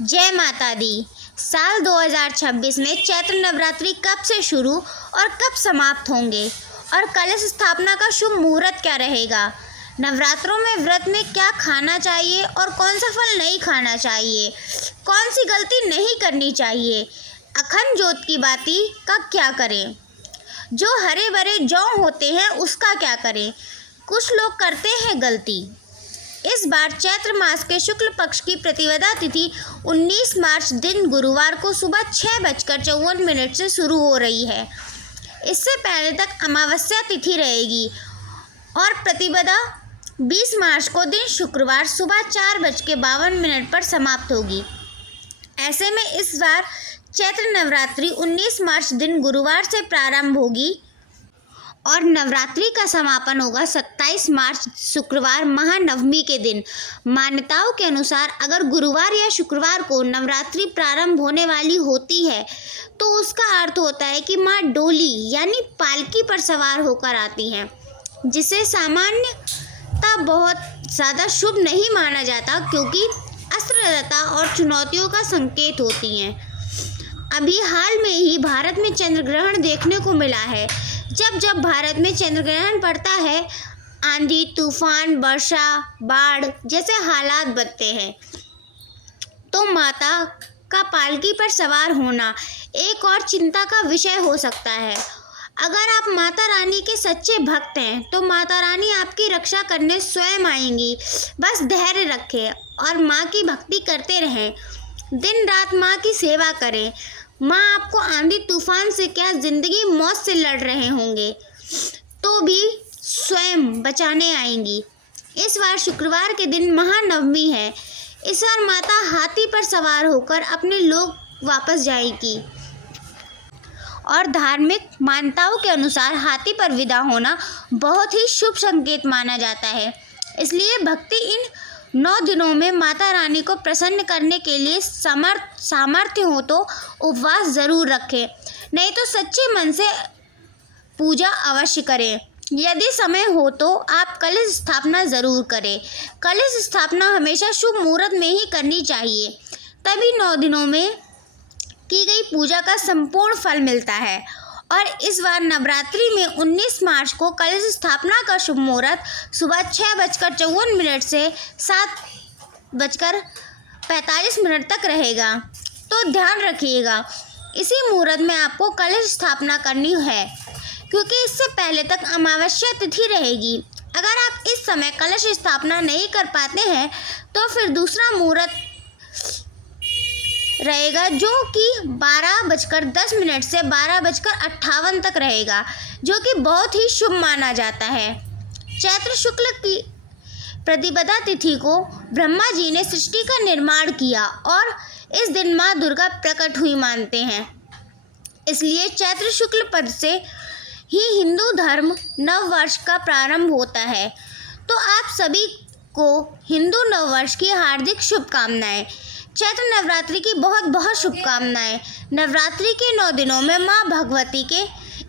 जय माता दी। साल 2026 में चैत्र नवरात्रि कब से शुरू और कब समाप्त होंगे और कलश स्थापना का शुभ मुहूर्त क्या रहेगा? नवरात्रों में व्रत में क्या खाना चाहिए और कौन सा फल नहीं खाना चाहिए? कौन सी गलती नहीं करनी चाहिए? अखंड ज्योत की बाती का क्या करें? जो हरे भरे जौ होते हैं उसका क्या करें? कुछ लोग करते हैं गलती। इस बार चैत्र मास के शुक्ल पक्ष की प्रतिपदा तिथि 19 मार्च दिन गुरुवार को सुबह 6:54 से शुरू हो रही है। इससे पहले तक अमावस्या तिथि रहेगी और प्रतिपदा 20 मार्च को दिन शुक्रवार सुबह 4:52 पर समाप्त होगी। ऐसे में इस बार चैत्र नवरात्रि 19 मार्च दिन गुरुवार से प्रारंभ होगी और नवरात्रि का समापन होगा 27 मार्च शुक्रवार महानवमी के दिन। मान्यताओं के अनुसार अगर गुरुवार या शुक्रवार को नवरात्रि प्रारंभ होने वाली होती है तो उसका अर्थ होता है कि माँ डोली यानी पालकी पर सवार होकर आती हैं, जिसे सामान्यतः बहुत ज़्यादा शुभ नहीं माना जाता क्योंकि अस्त्रलता और चुनौतियों का संकेत होती हैं। अभी हाल में ही भारत में चंद्र ग्रहण देखने को मिला है। जब जब भारत में चंद्र ग्रहण पड़ता है, आंधी, तूफान, वर्षा, बाढ़ जैसे हालात बनते हैं, तो माता का पालकी पर सवार होना एक और चिंता का विषय हो सकता है। अगर आप माता रानी के सच्चे भक्त हैं तो माता रानी आपकी रक्षा करने स्वयं आएंगी। बस धैर्य रखें और माँ की भक्ति करते रहें। दिन रात माँ की सेवा करें। माँ आपको आंधी तूफान से क्या जिंदगी मौत से लड़ रहे होंगे तो भी स्वयं बचाने आएंगी। इस बार शुक्रवार के दिन महानवमी है। इस बार माता हाथी पर सवार होकर अपने लोक वापस जाएगी और धार्मिक मान्यताओं के अनुसार हाथी पर विदा होना बहुत ही शुभ संकेत माना जाता है। इसलिए भक्ति इन 9 दिनों में माता रानी को प्रसन्न करने के लिए सामर्थ्य हो तो उपवास ज़रूर रखें, नहीं तो सच्चे मन से पूजा अवश्य करें। यदि समय हो तो आप कलश स्थापना ज़रूर करें। कलश स्थापना हमेशा शुभ मुहूर्त में ही करनी चाहिए, तभी 9 दिनों में की गई पूजा का संपूर्ण फल मिलता है। और इस बार नवरात्रि में 19 मार्च को कलश स्थापना का शुभ मुहूर्त सुबह 6:54 से 7:45 तक रहेगा, तो ध्यान रखिएगा इसी मुहूर्त में आपको कलश स्थापना करनी है क्योंकि इससे पहले तक अमावस्या तिथि रहेगी। अगर आप इस समय कलश स्थापना नहीं कर पाते हैं तो फिर दूसरा मुहूर्त रहेगा जो कि 12:10 से 12:58 तक रहेगा, जो कि बहुत ही शुभ माना जाता है। चैत्र शुक्ल की प्रतिपदा तिथि को ब्रह्मा जी ने सृष्टि का निर्माण किया और इस दिन माँ दुर्गा प्रकट हुई मानते हैं। इसलिए चैत्र शुक्ल पद से ही हिंदू धर्म नववर्ष का प्रारंभ होता है। तो आप सभी को हिंदू नववर्ष की हार्दिक शुभकामनाएं। चैत्र नवरात्रि की बहुत बहुत शुभकामनाएं। नवरात्रि के 9 दिनों में माँ भगवती के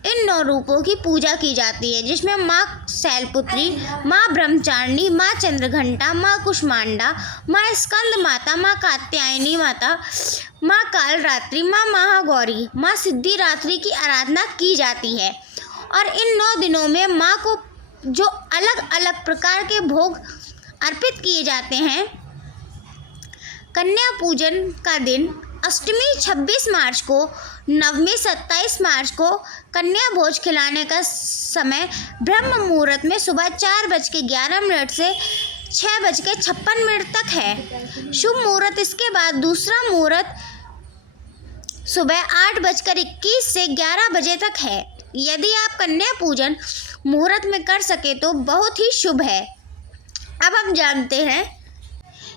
इन 9 रूपों की पूजा की जाती है, जिसमें माँ शैलपुत्री, माँ ब्रह्मचारिणी, माँ चंद्रघंटा, माँ कुष्मांडा, माँ स्कंद माता, माँ कात्यायनी माता, माँ कालरात्रि, माँ महागौरी, माँ सिद्धिरात्रि की आराधना की जाती है। और इन 9 दिनों में माँ को जो अलग अलग प्रकार के भोग अर्पित किए जाते हैं। कन्या पूजन का दिन अष्टमी 26 मार्च को, नवमी 27 मार्च को कन्या भोज खिलाने का समय ब्रह्म मुहूर्त में सुबह 4:11 से 6:56 तक है। शुभ मुहूर्त इसके बाद दूसरा मुहूर्त सुबह 8:21 से 11 बजे तक है। यदि आप कन्या पूजन मुहूर्त में कर सके तो बहुत ही शुभ है। अब हम जानते हैं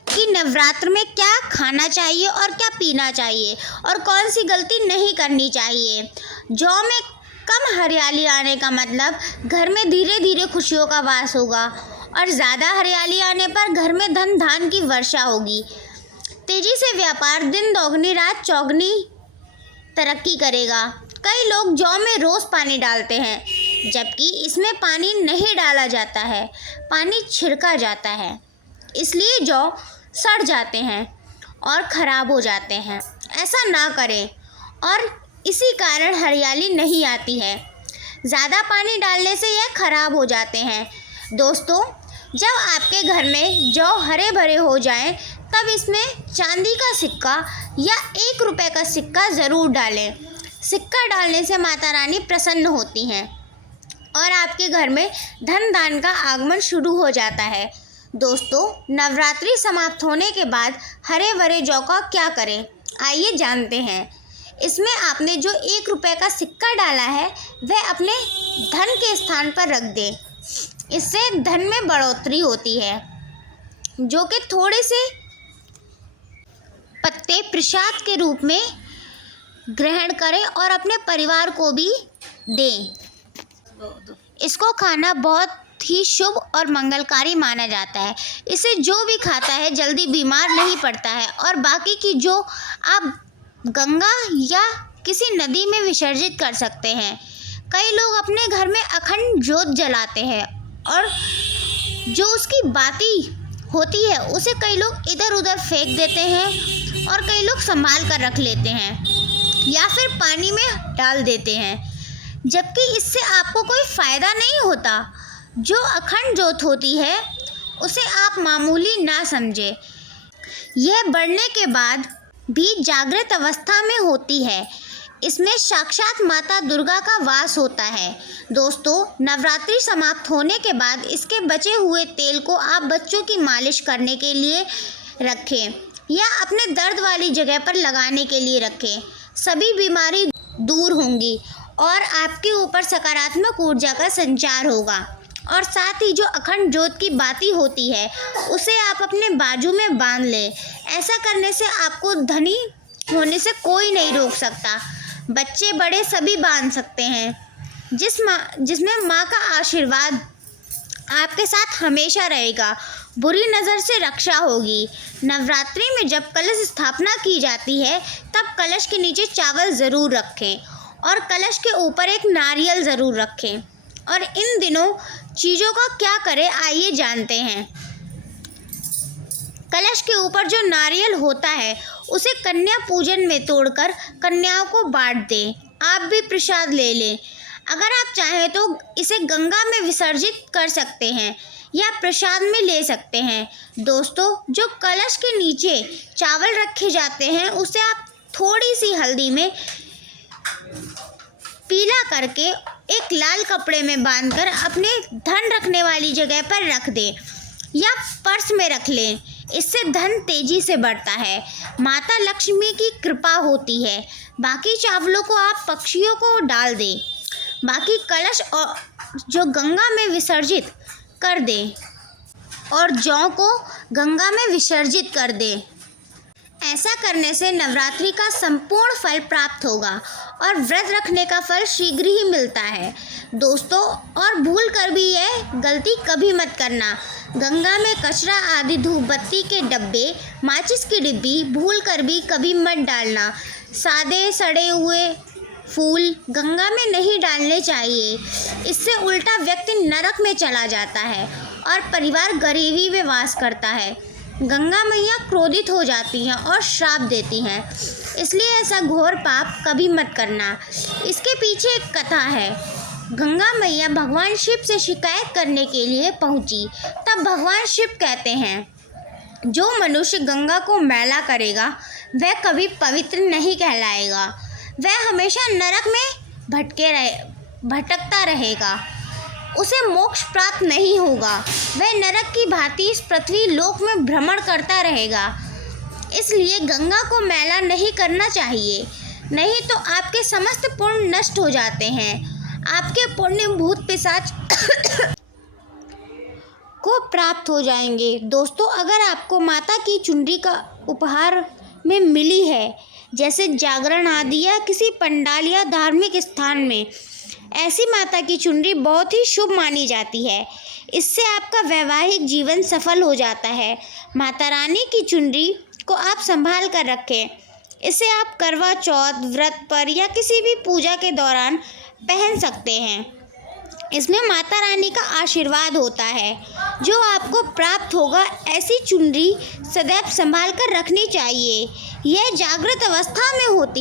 कि नवरात्र में क्या खाना चाहिए और क्या पीना चाहिए और कौन सी गलती नहीं करनी चाहिए। जौ में कम हरियाली आने का मतलब घर में धीरे धीरे खुशियों का वास होगा और ज़्यादा हरियाली आने पर घर में धन धान की वर्षा होगी। तेजी से व्यापार दिन दोगुनी रात चौगुनी तरक्की करेगा। कई लोग जौ में रोज़ पानी डालते हैं, जबकि इसमें पानी नहीं डाला जाता है, पानी छिड़का जाता है, इसलिए जौ सड़ जाते हैं और ख़राब हो जाते हैं। ऐसा ना करें और इसी कारण हरियाली नहीं आती है। ज़्यादा पानी डालने से यह ख़राब हो जाते हैं। दोस्तों, जब आपके घर में जौ हरे भरे हो जाएं, तब इसमें चांदी का सिक्का या 1 रुपये का सिक्का ज़रूर डालें। सिक्का डालने से माता रानी प्रसन्न होती हैं और आपके घर में धन दान का आगमन शुरू हो जाता है। दोस्तों, नवरात्रि समाप्त होने के बाद हरे भरे जौ का क्या करें, आइए जानते हैं। इसमें आपने जो 1 रुपये का सिक्का डाला है वह अपने धन के स्थान पर रख दें। इससे धन में बढ़ोतरी होती है। जो कि थोड़े से पत्ते प्रसाद के रूप में ग्रहण करें और अपने परिवार को भी दें। इसको खाना बहुत ही शुभ और मंगलकारी माना जाता है। इसे जो भी खाता है जल्दी बीमार नहीं पड़ता है। और बाकी की जो आप गंगा या किसी नदी में विसर्जित कर सकते हैं। कई लोग अपने घर में अखंड जोत जलाते हैं और जो उसकी बाती होती है उसे कई लोग इधर उधर फेंक देते हैं और कई लोग संभाल कर रख लेते हैं या फिर पानी में डाल देते हैं, जबकि इससे आपको कोई फ़ायदा नहीं होता। जो अखंड जोत होती है उसे आप मामूली ना समझें। यह बढ़ने के बाद भी जागृत अवस्था में होती है। इसमें साक्षात माता दुर्गा का वास होता है। दोस्तों, नवरात्रि समाप्त होने के बाद इसके बचे हुए तेल को आप बच्चों की मालिश करने के लिए रखें या अपने दर्द वाली जगह पर लगाने के लिए रखें। सभी बीमारी दूर होंगी और आपके ऊपर सकारात्मक ऊर्जा का संचार होगा। और साथ ही जो अखंड ज्योत की बाती होती है उसे आप अपने बाजू में बांध लें। ऐसा करने से आपको धनी होने से कोई नहीं रोक सकता। बच्चे बड़े सभी बांध सकते हैं। जिसमें माँ का आशीर्वाद आपके साथ हमेशा रहेगा। बुरी नज़र से रक्षा होगी। नवरात्रि में जब कलश स्थापना की जाती है तब कलश के नीचे चावल ज़रूर रखें और कलश के ऊपर एक नारियल ज़रूर रखें। और इन दिनों चीज़ों का क्या करें, आइए जानते हैं। कलश के ऊपर जो नारियल होता है उसे कन्या पूजन में तोड़कर कन्याओं को बांट दें। आप भी प्रसाद ले लें। अगर आप चाहें तो इसे गंगा में विसर्जित कर सकते हैं या प्रसाद में ले सकते हैं। दोस्तों, जो कलश के नीचे चावल रखे जाते हैं उसे आप थोड़ी सी हल्दी में पीला करके एक लाल कपड़े में बांधकर अपने धन रखने वाली जगह पर रख दें या पर्स में रख लें। इससे धन तेजी से बढ़ता है। माता लक्ष्मी की कृपा होती है। बाकी चावलों को आप पक्षियों को डाल दें। बाकी कलश और जो गंगा में विसर्जित कर दें और जौ को गंगा में विसर्जित कर दें। ऐसा करने से नवरात्रि का संपूर्ण फल प्राप्त होगा और व्रत रखने का फल शीघ्र ही मिलता है। दोस्तों, और भूल कर भी यह गलती कभी मत करना। गंगा में कचरा आदि धूप बत्ती के डब्बे, माचिस की डिब्बी भूल कर भी कभी मत डालना। सादे सड़े हुए फूल गंगा में नहीं डालने चाहिए। इससे उल्टा व्यक्ति नरक में चला जाता है और परिवार गरीबी में वास करता है। गंगा मैया क्रोधित हो जाती हैं और श्राप देती हैं। इसलिए ऐसा घोर पाप कभी मत करना। इसके पीछे एक कथा है। गंगा मैया भगवान शिव से शिकायत करने के लिए पहुंची। तब भगवान शिव कहते हैं, जो मनुष्य गंगा को मैला करेगा वह कभी पवित्र नहीं कहलाएगा। वह हमेशा नरक में भटकता रहेगा। उसे मोक्ष प्राप्त नहीं होगा। वह नरक की भांति इस पृथ्वी लोक में भ्रमण करता रहेगा। इसलिए गंगा को मैला नहीं करना चाहिए, नहीं तो आपके समस्त पुण्य नष्ट हो जाते हैं। आपके पुण्य भूत पिशाच को प्राप्त हो जाएंगे। दोस्तों, अगर आपको माता की चुनरी का उपहार में मिली है, जैसे जागरण आदि या किसी पंडाल या धार्मिक स्थान में, ऐसी माता की चुनरी बहुत ही शुभ मानी जाती है। इससे आपका वैवाहिक जीवन सफल हो जाता है। माता रानी की चुनरी को आप संभाल कर रखें। इसे आप करवा चौथ व्रत पर या किसी भी पूजा के दौरान पहन सकते हैं। इसमें माता रानी का आशीर्वाद होता है। जो आपको प्राप्त होगा, ऐसी चुनरी सदैव संभाल कर रखनी चाहिए। यह जागृत अवस्था में होती है।